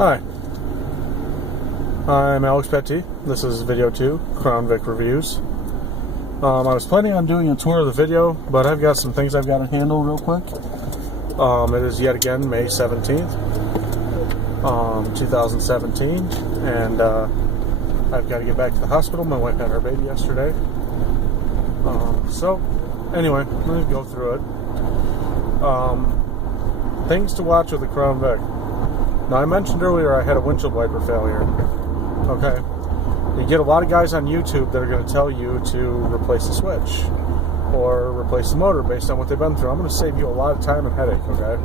Hi, I'm Alex Petty. This is video 2, CrownVic Reviews. I was planning on doing a tour of the video, but I've got some things I've got to handle real quick. It is yet again May 17th, 2017, and I've got to get back to the hospital. My wife had her baby yesterday. So, anyway, I'm going to go through it. Things to watch with the CrownVic. Now, I mentioned earlier I had a windshield wiper failure. Okay. You get a lot of guys on YouTube that are going to tell you to replace the switch or replace the motor based on what they've been through. I'm going to save you a lot of time and headache, okay?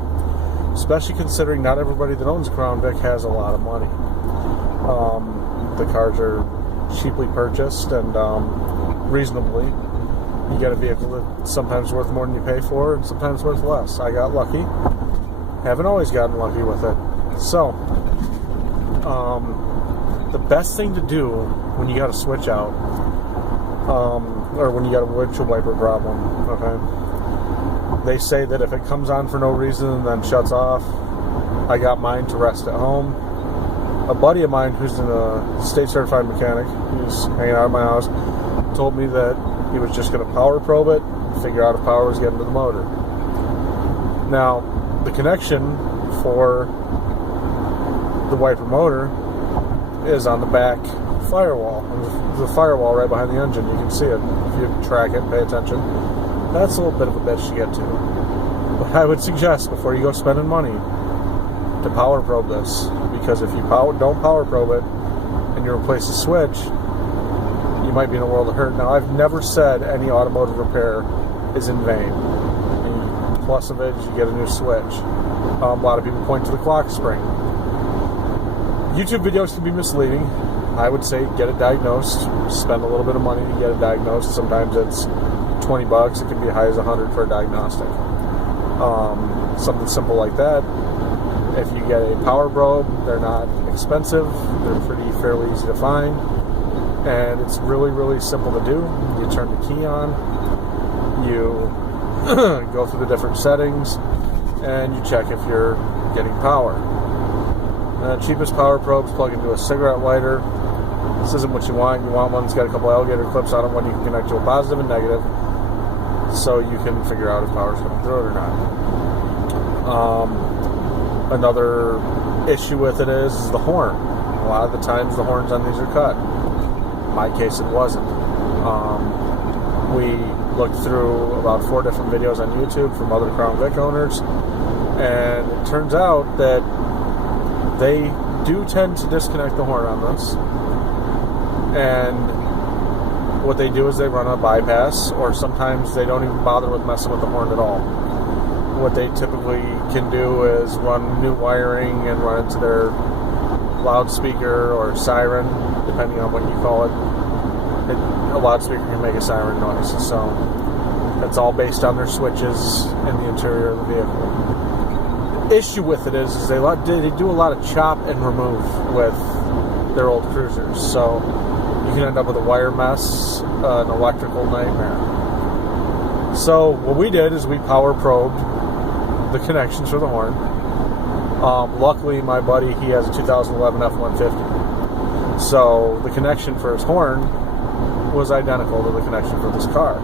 Especially considering not everybody that owns a CrownVic has a lot of money. The cars are cheaply purchased and reasonably. You get a vehicle that's sometimes worth more than you pay for and sometimes worth less. I got lucky. Haven't always gotten lucky with it. So, the best thing to do when you got a switch out, or when you got a windshield wiper problem, okay, they say that if it comes on for no reason and then shuts off, I got mine to rest at home. A buddy of mine who's a state certified mechanic, who's hanging out at my house, told me that he was just going to power probe it, figure out if power was getting to the motor. Now, the connection for the wiper motor is on the back firewall. There's a firewall right behind the engine. You can see it if you track it and pay attention. That's a little bit of a bitch to get to. But I would suggest before you go spending money to power probe this, because if you don't power probe it and you replace the switch, you might be in a world of hurt. Now, I've never said any automotive repair is in vain. The plus of it is you get a new switch. A lot of people point to the clock spring. YouTube videos can be misleading. I would say get it diagnosed. Spend a little bit of money to get it diagnosed. Sometimes it's $20. It can be as high as $100 for a diagnostic. Something simple like that. If you get a power probe, they're not expensive. They're fairly easy to find. And it's really, really simple to do. You turn the key on. You go through the different settings. And you check if you're getting power. The cheapest power probes plug into a cigarette lighter. This isn't what you want. You want one that's got a couple alligator clips on it, one you can connect to a positive and negative, so you can figure out if power's coming through it or not. Another issue with it is the horn. A lot of the times the horns on these are cut. In my case, it wasn't. We looked through about 4 different videos on YouTube from other CrownVic owners, and it turns out that they do tend to disconnect the horn on this, and what they do is they run a bypass, or sometimes they don't even bother with messing with the horn at all. What they typically can do is run new wiring and run into their loudspeaker or siren, depending on what you call it. A loudspeaker can make a siren noise, so that's all based on their switches in the interior of the vehicle. Issue with it is they do a lot of chop and remove with their old cruisers, so you can end up with a wire mess, an electrical nightmare. So what we did is we power probed the connections for the horn. Luckily, my buddy, he has a 2011 F-150, so the connection for his horn was identical to the connection for this car.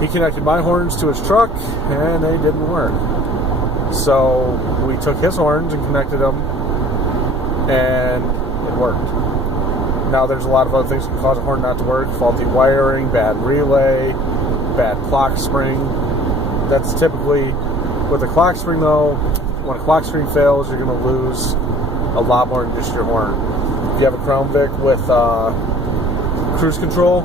He connected my horns to his truck, and they didn't work. So we took his horns and connected them, and it worked. Now there's a lot of other things that can cause a horn not to work: faulty wiring, bad relay, bad clock spring. That's typically, with a clock spring though, when a clock spring fails, you're going to lose a lot more than just your horn. If you have a CrownVic with cruise control,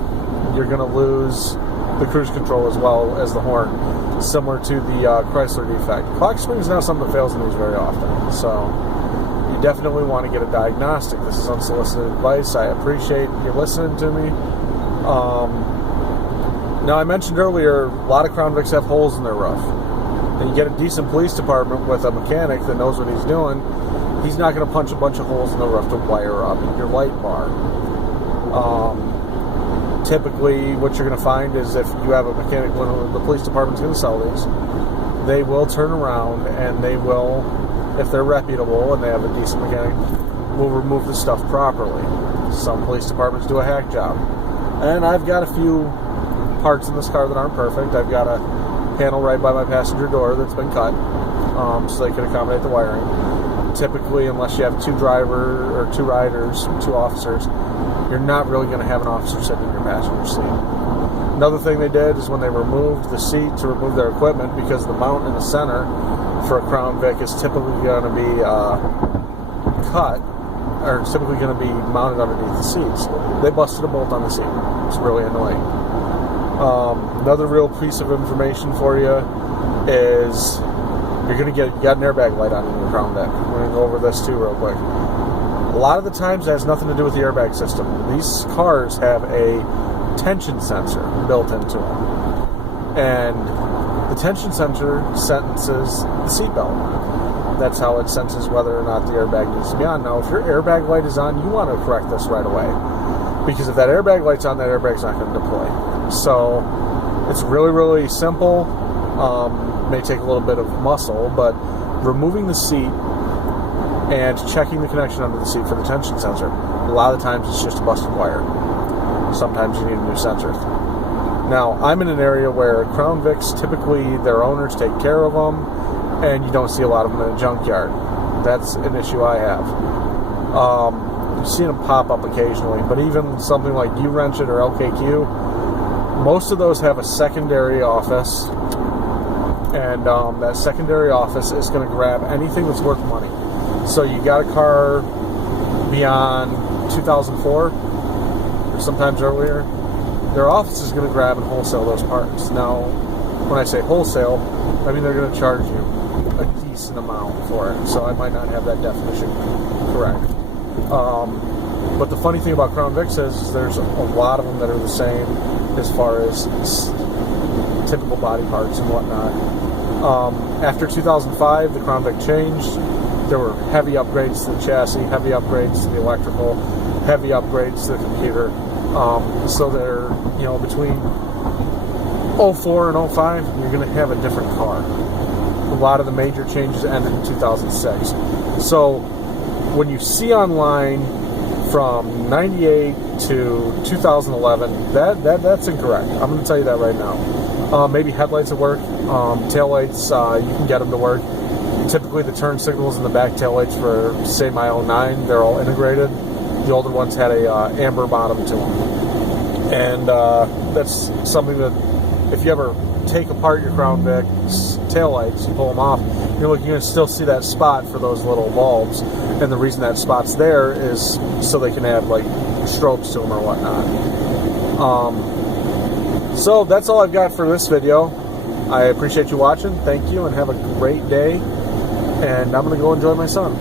you're going to lose the cruise control as well as the horn, similar to the Chrysler defect. Clock spring is not something that fails in these very often, so you definitely want to get a diagnostic. This is unsolicited advice. I appreciate you listening to me. Now, I mentioned earlier, a lot of CrownVics have holes in their roof, and you get a decent police department with a mechanic that knows what he's doing. He's not going to punch a bunch of holes in the roof to wire up your light bar. Typically, what you're going to find is if you have a mechanic, when the police department's going to sell these, they will turn around and they will if they're reputable and they have a decent mechanic, will remove the stuff properly. Some police departments do a hack job. And I've got a few parts in this car that aren't perfect. I've got a panel right by my passenger door that's been cut, so they can accommodate the wiring. Typically, unless you have two riders, two officers, you're not really going to have an officer sitting in your passenger seat. Another thing they did is when they removed the seat to remove their equipment, because the mount in the center for a CrownVic is typically going to be cut, or it's typically going to be mounted underneath the seats. They busted a bolt on the seat. It's really annoying. Another real piece of information for you is you got an airbag light on in your CrownVic. We're going to go over this too real quick. A lot of the times it has nothing to do with the airbag system. These cars have a tension sensor built into them. And the tension sensor senses the seatbelt. That's how it senses whether or not the airbag needs to be on. Now, if your airbag light is on, you want to correct this right away. Because if that airbag light's on, that airbag's not going to deploy. So, it's really, really simple. May take a little bit of muscle, but removing the seat and checking the connection under the seat for the tension sensor. A lot of the times it's just a busted wire. Sometimes you need a new sensor. Now, I'm in an area where CrownVics, typically their owners take care of them, and you don't see a lot of them in a junkyard. That's an issue I have. You've seen them pop up occasionally, but even something like U-Wrench It or LKQ, most of those have a secondary office, and that secondary office is going to grab anything that's worth money. So you got a car beyond 2004, or sometimes earlier, their office is going to grab and wholesale those parts. Now, when I say wholesale, I mean they're going to charge you a decent amount for it, so I might not have that definition correct. But the funny thing about CrownVics is there's a lot of them that are the same as far as typical body parts and whatnot. After 2005, the CrownVic changed. There were heavy upgrades to the chassis, heavy upgrades to the electrical, heavy upgrades to the computer. So they're, between 04 and 05, you're going to have a different car. A lot of the major changes ended in 2006. So when you see online from 98 to 2011, that's incorrect. I'm going to tell you that right now. Maybe headlights will work. Taillights, you can get them to work. Typically the turn signals in the back taillights for, say, my 09, they're all integrated. The older ones had a amber bottom to them. And that's something that if you ever take apart your CrownVic's taillights, you pull them off, you're going to still see that spot for those little bulbs. And the reason that spot's there is so they can have like strobes to them or whatnot. So that's all I've got for this video. I appreciate you watching. Thank you, and have a great day. And I'm going to go enjoy my son.